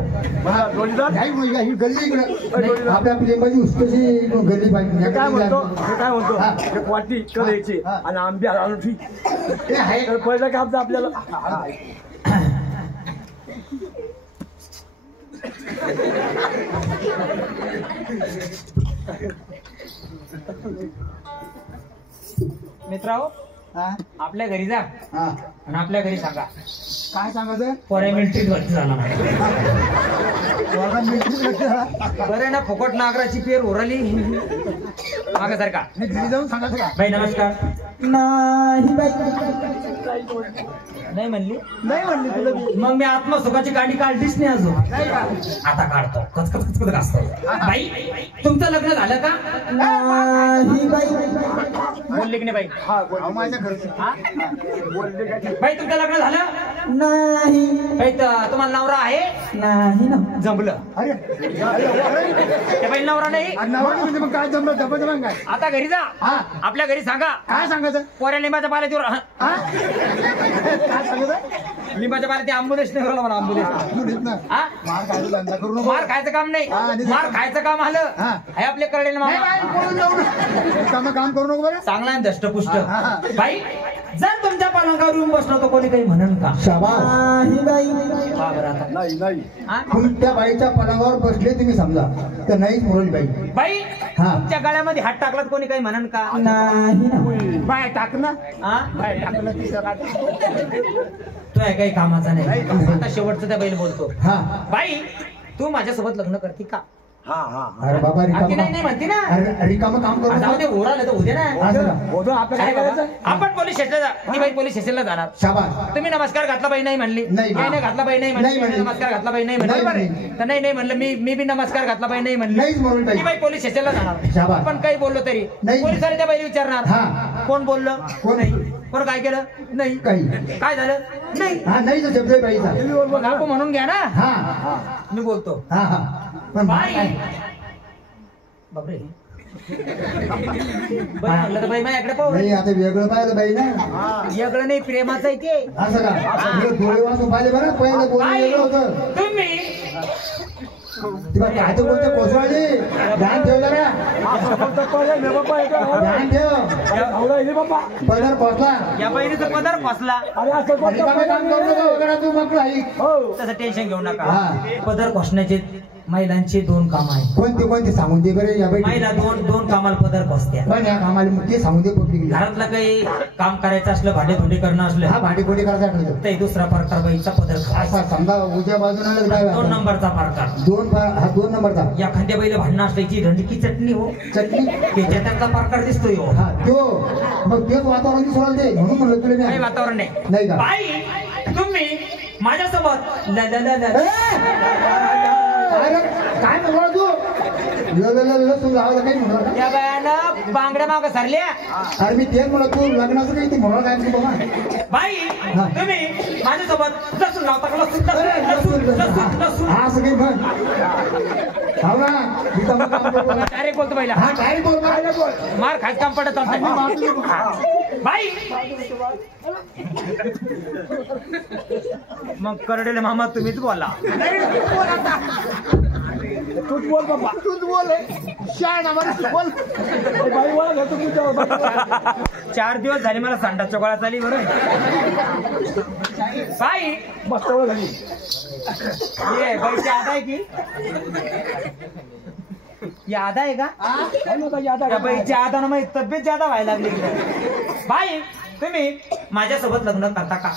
ही गल्ली इकडं आपल्या लिंबाची उस्कशी गल्ली पाहिजे काय म्हणतो काय हा. म्हणतो एक वाटी करायची हा. आणि आंबे आणून ठीक ते आहे तर पहिलं काम आपल्याला मित्रांनो हा आपल्या घरी जा हा आणि आपल्या घरी सांगा काय सांगायचं पोरे मिलिटरीत भरती झाला नाही वर्गात मिलिटरी लक्ष झाला. बरं ना फुकट नागराची पेर उरली माग सारखा मी घरी जाऊन सांगायचं का बाई नमस्कार नाही बाई नाही म्हणली नाही म्हणली तुला मग मी आत्मसुखाची गाडी काढलीच नाही अजून आता काढतो कचकच कचकच घासतो बाई तुमचं लग्न झालं का नाही बाई बोलले की नाही बाई माझ्या घरचं हा? बाई तुमचं लग्न झालं नाही बाई तुम्हाला नवरा आहे नाही ना जमलं अरे त्या बाई नवरा नाही नवरा म्हणजे मग काय जमलं जबरदस्त काय आता घरी जा हा आपल्या घरी सांगा काय सांगायचं पोऱ्या लिंबाच्या पाल्यात हा काय सांगायचं लिंबाच्या पाल्यात आंबुलेस नाही म्हणा आंबुलेस मुलीत ना हा मार खायला धंदा करू नको मार खायचं काम नाही हा, आणि- मार खायचं काम आलं हा. हे आपले कळले ना नाही मामा बाई, पळून जाऊ नका. काम करू नको बरं चांगला आहे दष्टपुष्ट हा, हा. बाई जर तुमच्या पलंगावर येऊन बसलो तर कोणी काही म्हणन का शाबास नाही बाई हा बरं आता नाही नाही हा? त्या बाईच्या पलंगावर बसले तुम्ही समजा तर नाहीच मुरली बाई बाई हा. तुमच्या गळ्यामध्ये हात टाकला तर कोणी काही म्हणन का नाही ना बाय टाक ना हा बाय टाकलं तिचं तू आहे काही कामाचा नाही आता शेवटचं त्या बैल बोलतो हा बाई तू माझ्यासोबत लग्न करते का हा हा अरे बाबा की नाही रिकाम नाही म्हणते ना अरे रिकाम काम करू जाऊ नको. दे उरालं तर उद्या ना असं का? होतो आपलं काय काय बाबा? करायचं आपण पोलीस स्टेशनला जा ती बाई पोलीस स्टेशनला जाणार शाबास तुम्ही नमस्कार घातला बाई नाही म्हणली नाही. नाही घातला बाई नाही नाही म्हणली म्हणली. नमस्कार घातला बाई नाही म्हणली नाही बरोबर आहे? म्हणली. तर नाही नाही म्हणलं मी बी नमस्कार घातला बाई नाही म्हणली नाहीच म्हणून ती बाई बाई पोलीस स्टेशनला जाणार शाबास. आपण काही बोललो तरी नाही. पोलिसांनी त्या बाईला विचारणार हा. कोण बोललं कोण? नाही कोण काय केलं नाही काही काय झालं नाही हा नाहीच शब्द आहे बाईचा मग आपण म्हणून घ्या ना हा मी बोलतो हा हा पण बाई काय? बापरे बाई म्हणलं तर बाई माझ्याकडे पाहू नाही आता वेगळं पाहिलं बाई ना याकडे नाही प्रेमाचं आहे ते असं का हे डोळे वाचून पाहिले बरं पहिलं बोलणं बाई, वेगळं होतं तुम्ही तेव्हा काय तर बोलते कोसवाली ध्यान ठेव जरा ध्यान ठेव बाबा पदर पोचला या बहिणीचा पदर फसला अरे असं रिकामे काम करू नको वगैरे तू मग ऐक हो तसं टेन्शन घेऊ नका हा. पदर फसण्याचे महिलांची 2 कामं आहेत. कोणते कोणते सांगून दे बरे या बाई. महिला दोन कामाला पदर बसत्या. पण या कामाला ते सांगून दे पब्लिक. घरातलं काही काम करायचं असलं, भांडे धुंडे करणं असलं, हा भांडी कोणी करायचा ते दुसरा प्रकार बाईचा पदर असा समजा उद्या बाजूला 2 नंबरचा प्रकार. 2 नंबरचा. या खांद्या बाईला भांडणं असल्याची रंडकी चटणी हो, चटणी त्याच्या त्यांचा प्रकार दिसतोय हो. हा तो मग तेच वातावरण दिसू दे म्हणून म्हणलं तुला काही मी. वातावरण नाही का? बाई तुम्ही माझ्यासोबत अरे काय म्हणला तू तू लावलं काही म्हणला का? या बायानं बांगड्या माग सरल्या. अरे मी तेच म्हणलं तू लग्नाचं काही ते म्हणलं काय म्हणतो बाबा. बाई तुम्ही माझ्यासोबत लसूण लावता का? लसूण हा सगळी मग हो ना मी तर मग काम करतो. डायरेक्ट बोलतो बाईला. हा काय बोल काय बोल. मार खास काम पडत बाई. मग करडेले मामा तुम्हीच बोला. तूच बोल बाबा, तूच बोल. शाळा बोल. बाई बोला घेतो तुझ्या. 4 दिवस झाले मला संडासच्या गोळ्या चाली बरं. बाई मस्त ओळख झाली. ये बाईची आदा आहे की या आदा आहे का? या बाईची आदा ना मग तब्येत जादा व्हायला लागली. बाई तुम्ही माझ्यासोबत लग्न करता का?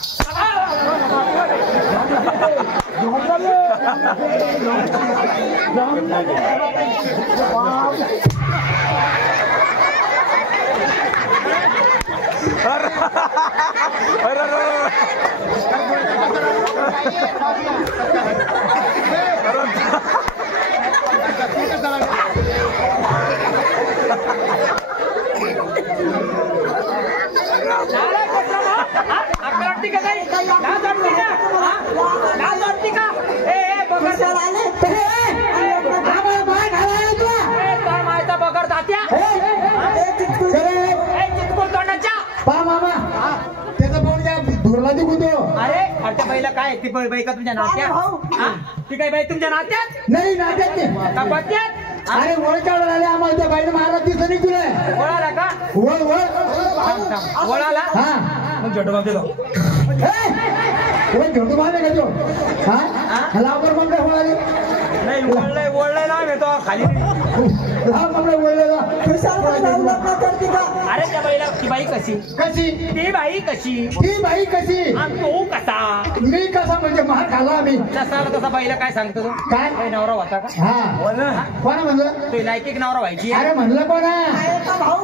बगर तात्या पा मामा त्याचा पाहून त्या धुरला दिकू तो. अरे त्या बाईला काय ती बाई का तुमच्या नात्यात? ती काय बाई तुमच्या नात्यात नाही नात्यात नाही का पत्यात? अरे वर काढून आले आम्हाला त्या बाईने मारला दिसत नाही तुला. ओळाला का? ओळाला हा मग झोटो बाब देतो. झोटू मारले का तो? हा लावकर मग काय होणार नाही ओळलाय लाव येतो खाली. लाव मग बोललेला. अरे त्या बाईला ती बाई कशी? कशी ती बाई कशी? ती बाई कशी आणि तो कसा? मी कसा म्हणजे मार खाल्ला आम्ही. जसा तसा बाईला काय सांगतो तू? काय काही नवरा होता का? हा कोणा म्हणलं? तो लायकी नवरा व्हायची. अरे म्हणलं कोणा?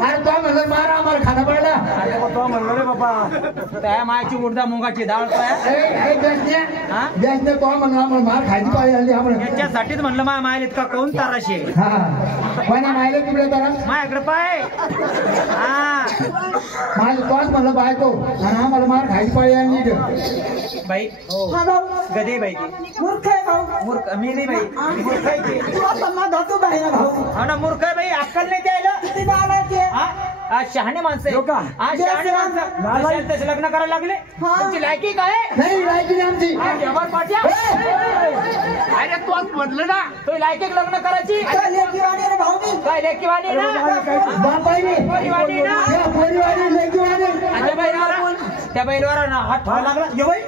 अरे तो म्हणलं मार आम्हाला खाना पडला. तो म्हणलो रे बाबा त्या मायाची उडदा मुगाची डाळ गॅसने तो म्हणलं आम्हाला मार खायची पाळी आली आम्हाला. त्याच्यासाठीच म्हणलं माझ्या मायला इतका काऊन ताराशी आहे. हा कोणा मायला तिकडे तारा माझ्याकडे पाय. हा माझं तोच म्हणलं बायको आणि आम्हाला मार खायची पाळी आली. बाई गदे बाई मूर्ख आहे भाऊ. मूर्ख मी नाही बाई. मूर्ख आहे ती. तुला संवाद होतो बाई ना भाऊ. हो ना मूर्ख आहे बाई. अक्कल नाही द्यायला. किती जाणायचे? शहाणे माणसं आहे. शहाणे माणसं तसे लग्न करायला लागले. तुमची लायकी काय? नाही लायकी नाही आमची. अरे तू म्हटलं ना तो लायकीत लग्न करायची. काय लेकीवाणी रे भाऊ मी. काय लेकीवाणी ना? बापाईने पोरीवाणी ना? पोरीवाणी लेकीवाणी. आणि त्या बैलवर ना हात ठेवा लागला. ये बाई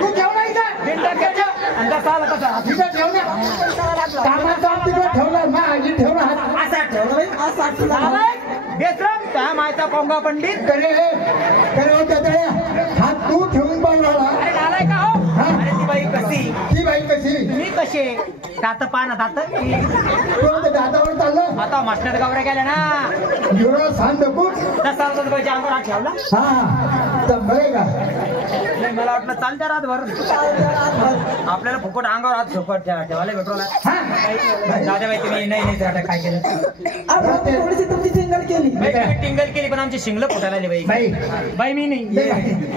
तू जेवणा इथं आणि तसा आला तसा तिथं ठेवण्या कामाचा तिकडे ठेवला मा आजी ठेवला हात असा ठेवला बाई. असा तुला बेसरम त्या मायचा कोंगा पंडित. करे होत्या तळ्या हात तू ठेवून पाहून अरे नालाय का हो? अरे ती बाई कशी? ती बाई कशी मी कशी? दात पाना दात दादावर चाललं आता मास्टर गावऱ्या गेल्या ना. एवढं सांग नको. तसा बाईच्या अंगावर हात ठेवला. हा तर बरे का नाही मला वाटलं चालत्या रातभर आपल्याला फुकट अंगावर हात झोपट ठेवायला भेटवला. दादा बाई तुम्ही नाही काय केलं? थोडीशी तुमची सिंगल केली. टिंगल केली पण आमची शिंगलं फुटायला आली बाई. बाई मी नाही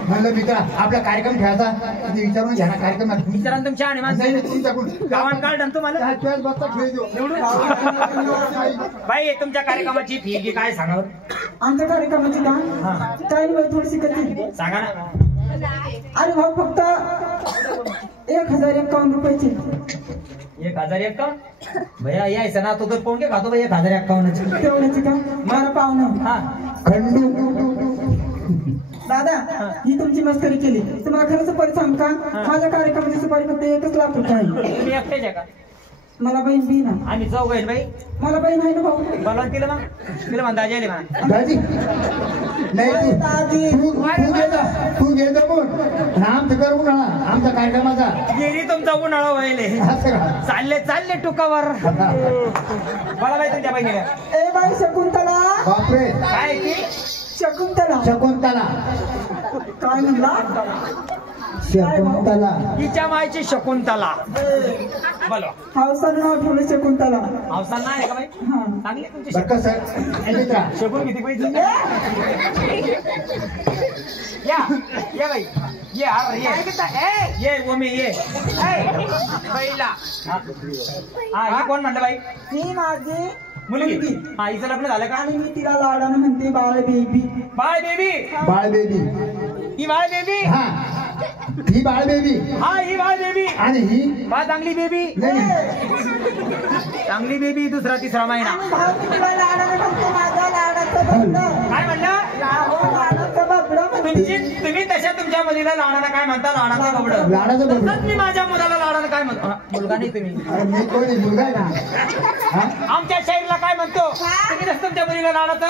म्हणलं मित्र आपला कार्यक्रम ठेवायचा तिथे विचारून घ्या ना कार्यक्रम. विचारा तुमच्या आणि माणसं तुमच्याकडून गावात काढ तुम्हाला. बसता खेळ बाई तुमच्या कार्यक्रमाची फी की काय सांगा? आमच्या कार्यक्रमाची का काय नाही बाई थोडीशी कधी सांगा ना. अरे भाऊ फक्त 1051 रुपयाची. 1051 भैया यायचं ना तो तर पोंगे खातो बाई. 1051 तेवढ्याची का मला पाहुणं. हा खंडू दादा ही तुमची मस्करी केली तुम्हाला खरंच सुपारी सांग का माझ्या कार्यक्रमाची सुपारी फक्त 1 लाख रुपये आहे तुम्ही एकटेच आहे का मला बहीण बी ना आम्ही चौघ आहे बाई मला बहीण आहे ना भाऊ बोलवा तिला मग तिला म्हणता आले म्हणा दाजी नाही दाजी तू घे जा पण आमचं करू ना आमचा कार्यक्रमाचा गेली तुमचा उन्हाळा व्हायले असं का चालले टुकावर मला बाई तुमच्या बहिणीला ए बाई शकुंतला बापरे काय की शकुंतला शकुंतला काय म्हणला शकुंतला तिच्या मायची शकुंतला बोलवा हावसानं नाव ठेवलं शकुंतला अवसान नाही का बाई हा चांगली तुमची बरं का सर मित्रा शकून किती पैसे या बाई ये हार ये ओमे ये पहिला हा ही कोण म्हणलं बाई ही माझी मुलगी हा हिचं लग्न झालं का आणि मी तिला लाडानं म्हणते बाळ बेबी बाळ बेबी बाळ बेबी ही बाळ बेबी हा ही बाळ बेबी हा ही बाळ बेबी आणि ही बाळ चांगली बेबी चांगली बेबी दुसरा तिसरा महिना भाऊ मी तिला लाडानं म्हणते माझ्या लाडाचं बबडं काय म्हणलं लाडाचं बबडं म्हणते तुम्ही तशा तुमच्या मुलीला लाडाला काय म्हणता लाडाचा कपडं लाडाचं बबडं. तसंच मी माझ्या मुलाला लाडाला काय म्हणतो हा, मुलगा नाही तुम्ही अरे मी कोणी मुलगा आहे का हा आमच्या शाहीरला काय म्हणतो तुम्ही नसतं तुमच्या मुलीला लाडाचं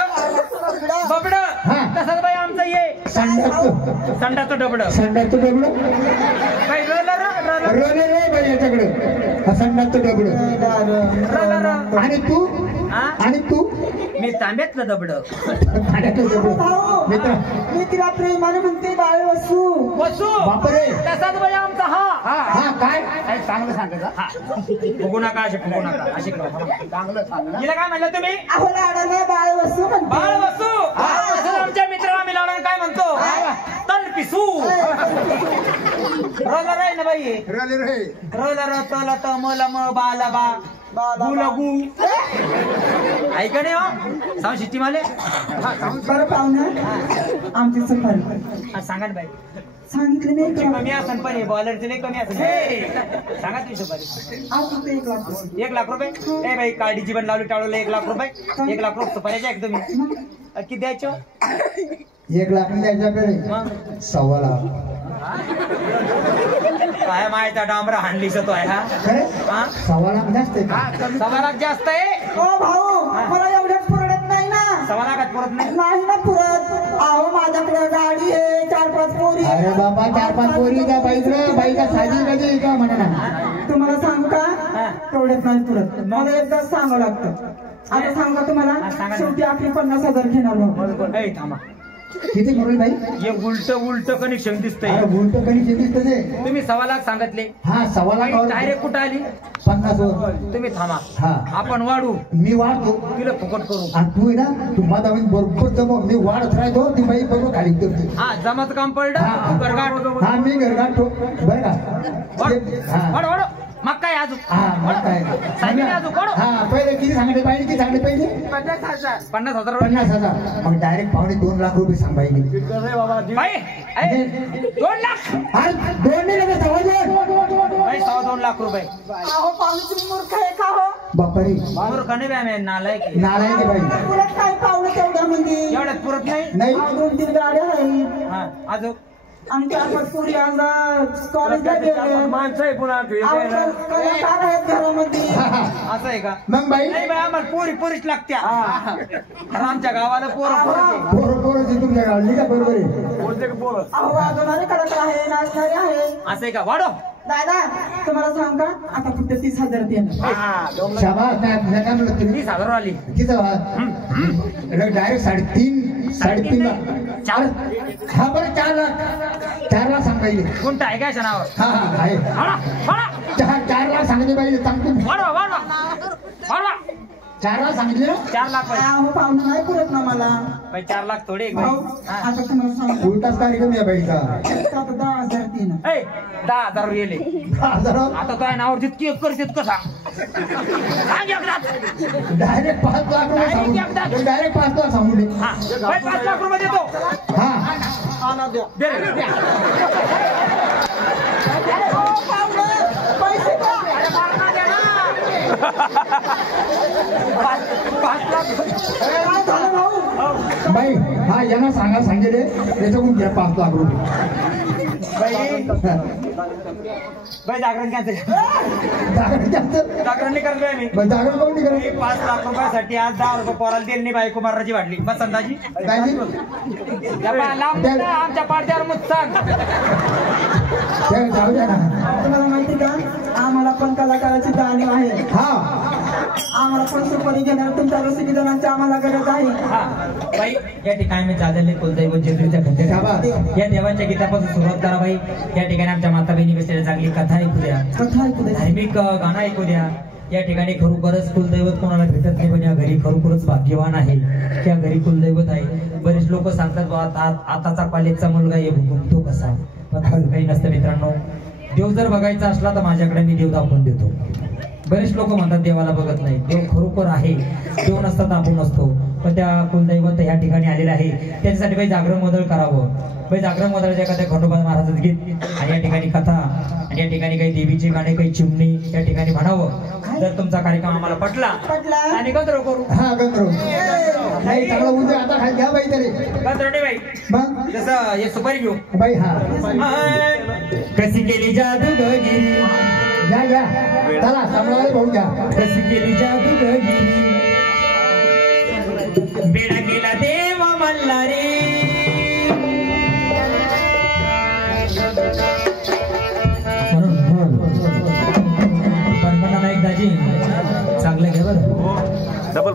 बबड हा. तसंच बाई आमचं ये संडाचं डबड संडाचं डबडं बाई रोले रे बाई याच्याकडे संडाचं डबडं आणि तू आणि तू मी तांब्यातलं दबड खाण्याचं डबडं भाऊ मित्र मी तिला प्रेमाने म्हणते बाळ वसू वसू बापरे तसाच बाई आमचा हा हा काय चांगलं सांगायचं हा फुगू नका असे फुगू नका असे चांगलं हिला काय म्हणलं तुम्ही अहो लाडानं बाळ वसू म्हणते बाळ वसू तसंच आमच्या मित्राला आम्ही लावणार काय म्हणतो तन पिसू रोला राही ना बाई रोले रे रोला र तला त मला म बाला बा गुलगू ऐका नाही हो सांग शिट्टी माले बरं पाहुणं आमची सुपारी सांगा ना बाई सांगितलं नाही का कमी असन पण बॉलरचे लई कमी असेल सांगा तुम्ही सुपारी आज फक्त 1 लाख 1 लाख रुपये ए बाई काडीची पण लावली टाळवलं 1 लाख रुपये 1 लाख रुपये सुपाऱ्याच्या एक तुम्ही किती द्यायचो 1 लाख द्यायच्याकडे मग 1.25 लाख काय माहिती डांबरा हाणलीच तो आहे हा खरे हा? 1.25 लाख जास्त आहे का 1.25 लाख जास्त आहे ओ भाऊ मला एवढ्यात पुरत नाही ना 1.25 लाखात परत नाही नाही ना पुरत अहो माझ्याकडे गाडी आहे 4-5 पोरी आहे. अरे बाबा 4-5 पोरी का बाईका साधी कधी का म्हणा ना तुम्हाला सांगू का हा. तेवढ्यात नाही पुरत मला एकदा सांगावं लागतं आता सांगू का हा, तुम्हाला सांगा ना. शेवटी आपली 50,000 घेणार भाऊ ए, थांबा किती म्हणून बाई हे उलट कनेक्शन दिसतंय अरे उलट कधी शेतीस तसे तुम्ही 1.25 लाख सांगितले हा 1.25 लाख डायरेक्ट कुठं आली 50 वर तुम्ही थांबा हा आपण वाढू मी वाढतो तिला फुकट करू आणि तू आहे ना तू माझा बरोबर जमव मी वाढत राहतो ती बाई बरोबर खाली करते हा जमाच काम पडलं हा. गरगाट हा मी घर गाठतो बरं का हा वाढ मग काय अजून हा मग काय सांगितलं अजून कोण हा पहिले किती सांगितले पाहिजे किती सांगितले पहिले 50,000 रुपये 50,000 मग डायरेक्ट 2.5 लाख रुपये सांग पाहिजे बाई ए, 2 लाख अरे 2 नाही लगेच बाई 2.5 लाख रुपये अहो पाहुणे तुम्ही मूर्ख आहे का हो बापरे मूर्ख नाही बे आम्ही नालायक आहे. नारायण आहे बाई पुरत काय पाहुणे तेवढ्यामध्ये एवढ्यात पुरत नाही नाही अहो, 2-3 गाड्या आहेत हा अजून आणि 4-5 पोरी आज कॉलेजला गेले माणसं आहे पुन्हा कलाकार आहेत घरामध्ये हा, हा. असं आहे का मग बाई नाही बाई आम्हाला पोरीच लागत्या कारण आमच्या गावाला पोरं पोरं तुमच्या गावली का बरोबर आहे बोलते का बोल अहो वाजवणारे कलाकार आहे नाचणारे आहे असं आहे का वाढो दादा तुम्हाला सांग का आता फक्त 30,000 देणार शाबास नाही काय म्हणलं तुम्ही 30,000 आली किती डायरेक्ट 3.5 लाख हा बरं 4 लाख सांग पाहिजे कोणतं आहे काय नावावर हा हा आहे वाढा 4 लाख सांगितले पाहिजे सांगतो वाढवा वाढवा वाढवा 4 लाख सांगितले ना 4 लाख पाहिजे अहो पाहुणे नाही पुरत ना मला बाई 4 लाख थोडे एक भाऊ बाई हा. आता तुम्हाला सांगू उलटाच कार्यक्रम या बाईचा आता 10,000 देणार ए 10,000 गेले 10,000 आता तो नावावर जितकी एक कर तितकं सांग एकदाच. डायरेक्ट 5 लाख रुपये सांगून डायरेक्ट 5 लाख सांगून दे हा बाई 5 लाख रुपये देतो हा दे रे, दे. पैसे द्या. अरे मारणा द्या ना. 5 लाख काय झालं भाऊ बाई हा हा यांना सांगितले त्याच्याकडून घ्या 5 लाख रुपये. बाई जागरण काय जागरण जागरण नाही करतोय मी. जागरण कोण नाही मी 5 लाख रुपयासाठी आज 10 रुपये पोराला दिले नाही. बाई कुमाराची वाढली बस अंदाजी आमच्या पाडद्यावर मुत्सान. जाऊ द्या ना. तुम्हाला माहिती का आम्हाला पण कलाकाराची जाणीव आहे. हा आम्हाला पण सुपारी घेणार तुमच्या रसिकी जणांची आम्हाला गरज आहे. हा बाई या ठिकाणी मी जादरले कुलदैव जेजुरीच्या खंडेराव या देवाच्या गीतापासून सुरुवात करा बाई. या ठिकाणी आमच्या माता बहिणी बसलेल्या चांगली कथा ऐकू द्या, कथा ऐकू दे. धार्मिक गाणं ऐकू द्या. या ठिकाणी खरोखरच कुलदैवत कोणाला भेटत नाही पण या घरी खरोखरच भाग्यवान आहे. त्या घरी कुलदैवत आहे. बरेच लोक सांगतात आताचा कॉलेजचा मुलगा ये तो कसा, पण असं काही नसतं मित्रांनो. देव जर बघायचा असला तर माझ्याकडे मी देव दाखवून देतो. बरेच लोक म्हणतात देवाला बघत नाही, देव खरोखर आहे. देव नसतात आपण नसतो. पण त्या कुलदैवत या ठिकाणी आलेलं आहे त्याच्यासाठी काही जागरण गोंधळ करावं. काही जागरण गोंधळाच्या एखाद्या खंडोबा महाराजाचं गीत आणि या ठिकाणी कथा आणि या ठिकाणी काही देवीचे गाणे काही चिमणी या ठिकाणी म्हणावं. जर तुमचा कार्यक्रम आम्हाला पटला आणि गंधर्व करू. हा गंधर्व नाही चांगला उद्या आता खाली घ्या बाई तरी गंधर्व नाही बाई मग जसं हे सुपारी घेऊ बाई. हा कशी केली जादूगिरी घ्या घ्या चला सांभाळायला भाऊ घ्या. कशी केली जादूगिरी बेडा केला देव मल्हारी. कल्पना नाईक दाजी चांगलं घ्या बरं. डबल